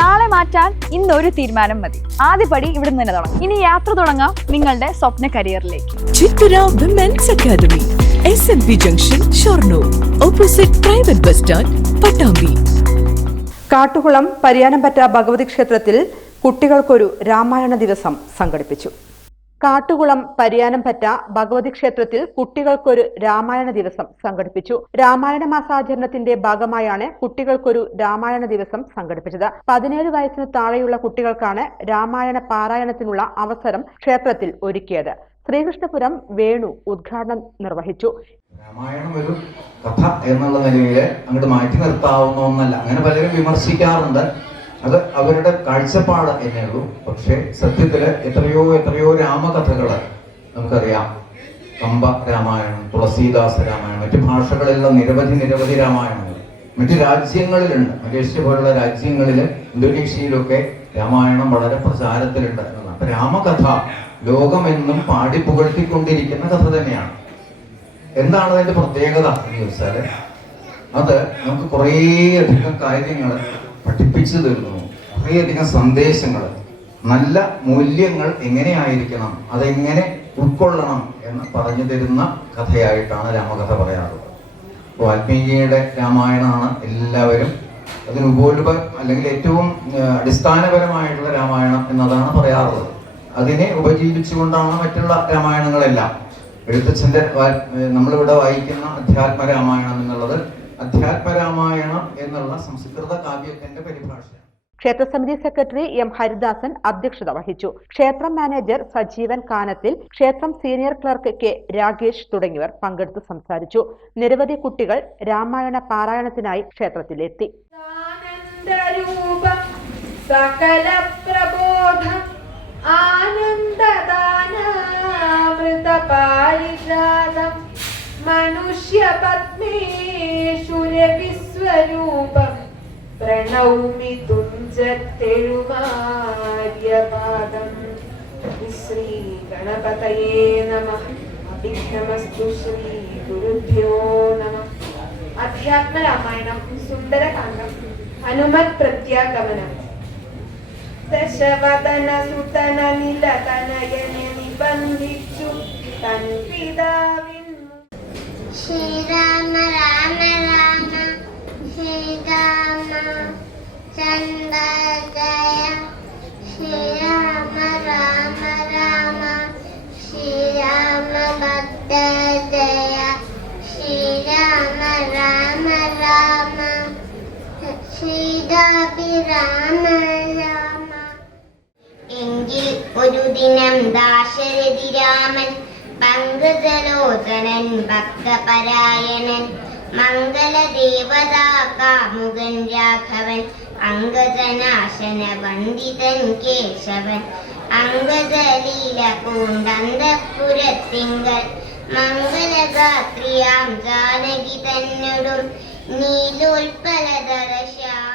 നാളെ മാറ്റാൻ ഇന്ന് ഒരു തീരുമാനം മതി. ആദ്യപടി ഇവിടെ നിന്ന് തന്നെ തുടങ്ങാം. ഇനി യാത്ര തുടങ്ങാം നിങ്ങളുടെ സ്വപ്ന കരിയറിലേക്ക്. Chithara women's academy S N P junction Shoranur opposite private bus stand Pattambi Kattukulam Pariyanampatta Bhagavathi ക്ഷേത്രത്തിൽ കുട്ടികൾക്കൊരു രാമായണ ദിവസം സംഘടിപ്പിച്ചു. കാട്ടുകുളം പരിയാനംപറ്റ ഭഗവതി ക്ഷേത്രത്തിൽ കുട്ടികൾക്കൊരു രാമായണ ദിവസം സംഘടിപ്പിച്ചു. രാമായണ മാസാചരണത്തിന്റെ ഭാഗമായാണ് കുട്ടികൾക്കൊരു രാമായണ ദിവസം സംഘടിപ്പിച്ചത്. പതിനേഴ് വയസ്സിന് താഴെയുള്ള കുട്ടികൾക്കാണ് രാമായണ പാരായണത്തിനുള്ള അവസരം ക്ഷേത്രത്തിൽ ഒരുക്കിയത്. ശ്രീകൃഷ്ണപുരം വേണു ഉദ്ഘാടനം നിർവഹിച്ചു. രാമായണം ഒരു കഥ എന്നുള്ള നിലയിൽ അങ്ങോട്ട് മാറ്റി നിർത്താവുന്ന ഒന്നല്ല അങ്ങനെ പലരും വിമർശിക്കാറുണ്ട്. അത് അവരുടെ കാഴ്ചപ്പാട് എന്നേ പക്ഷേ സത്യത്തിൽ എത്രയോ എത്രയോ രാമകഥകൾ നമുക്കറിയാം. കമ്പ രാമായണം തുളസീദാസ രാമായണം മറ്റു ഭാഷകളിലുള്ള നിരവധി നിരവധി രാമായണങ്ങൾ. മറ്റു രാജ്യങ്ങളിലുണ്ട്. മലേഷ്യ പോലുള്ള രാജ്യങ്ങളിൽ ഇന്തോനേഷ്യയിലൊക്കെ രാമായണം വളരെ പ്രചാരത്തിലുണ്ട് എന്നതാണ്. അപ്പൊ രാമകഥ ലോകമെന്നും പാടി പുകഴ്ത്തിക്കൊണ്ടിരിക്കുന്ന കഥ തന്നെയാണ്. എന്താണ് അതിന്റെ പ്രത്യേകത എന്ന് ചോദിച്ചാൽ അത് നമുക്ക് കുറേയധികം കാര്യങ്ങൾ പഠിപ്പിച്ചു തരുന്നു. കുറേയധികം സന്ദേശങ്ങൾ നല്ല മൂല്യങ്ങൾ എങ്ങനെയായിരിക്കണം അതെങ്ങനെ ഉൾക്കൊള്ളണം എന്ന് പറഞ്ഞു തരുന്ന കഥയായിട്ടാണ് രാമകഥ പറയാറുള്ളത്. വാൽമീകിയുടെ രാമായണമാണ് എല്ലാവരും അതിന് ഉപോൽപ അല്ലെങ്കിൽ ഏറ്റവും അടിസ്ഥാനപരമായിട്ടുള്ള രാമായണം എന്നതാണ് പറയാറുള്ളത്. അതിനെ ഉപജീവിച്ചുകൊണ്ടാണ് മറ്റുള്ള രാമായണങ്ങളെല്ലാം. എഴുത്തച്ഛന്റെ നമ്മളിവിടെ വായിക്കുന്ന അധ്യാത്മ രാമായണം എന്നുള്ളത് അധ്യാത്മ രാമായണം എന്നുള്ള സംസ്കൃത കാവ്യത്തിന്റെ പരിഭാഷയാണ്. ക്ഷേത്രസമിതി സെക്രട്ടറി എം ഹരിദാസൻ അധ്യക്ഷത വഹിച്ചു. ക്ഷേത്രം മാനേജർ സജീവൻ കാനത്തിൽ ക്ഷേത്രം സീനിയർ ക്ലർക്ക് കെ രാകേഷ് തുടങ്ങിയവർ പങ്കെടുത്ത് സംസാരിച്ചു. നിരവധി കുട്ടികൾ രാമായണ പാരായണത്തിനായി ക്ഷേത്രത്തിലെത്തി. സകല പ്രബോധം പ്രണൗമി തുഞ്ചത്തെഴുമാര്യപാദം ശ്രീ ശ്രീ ഹനുമത് പ്രത്യാഗമനം ദശവദന സുതന നിലതനയനെ നിബന്ധിച്ചു തൻ പിതാവിൻ ശ്രീരാമ എങ്കിൽ ഒരു ദിനം ദാശരഥി രാമൻ പങ്കജലോചനൻ ഭക്തപരായണൻ. മംഗളദേവതാ കാമുകൻ രാഘവൻ അംഗതനാശന വന്ദിതൻ കേശവൻ അംഗതലീല പൂണ്ടന്തപുരത്തിങ്കൽ മംഗളഗാത്രിയാം ജാനകി തന്നൊടും നീലോൽപലതര ശ്യാമ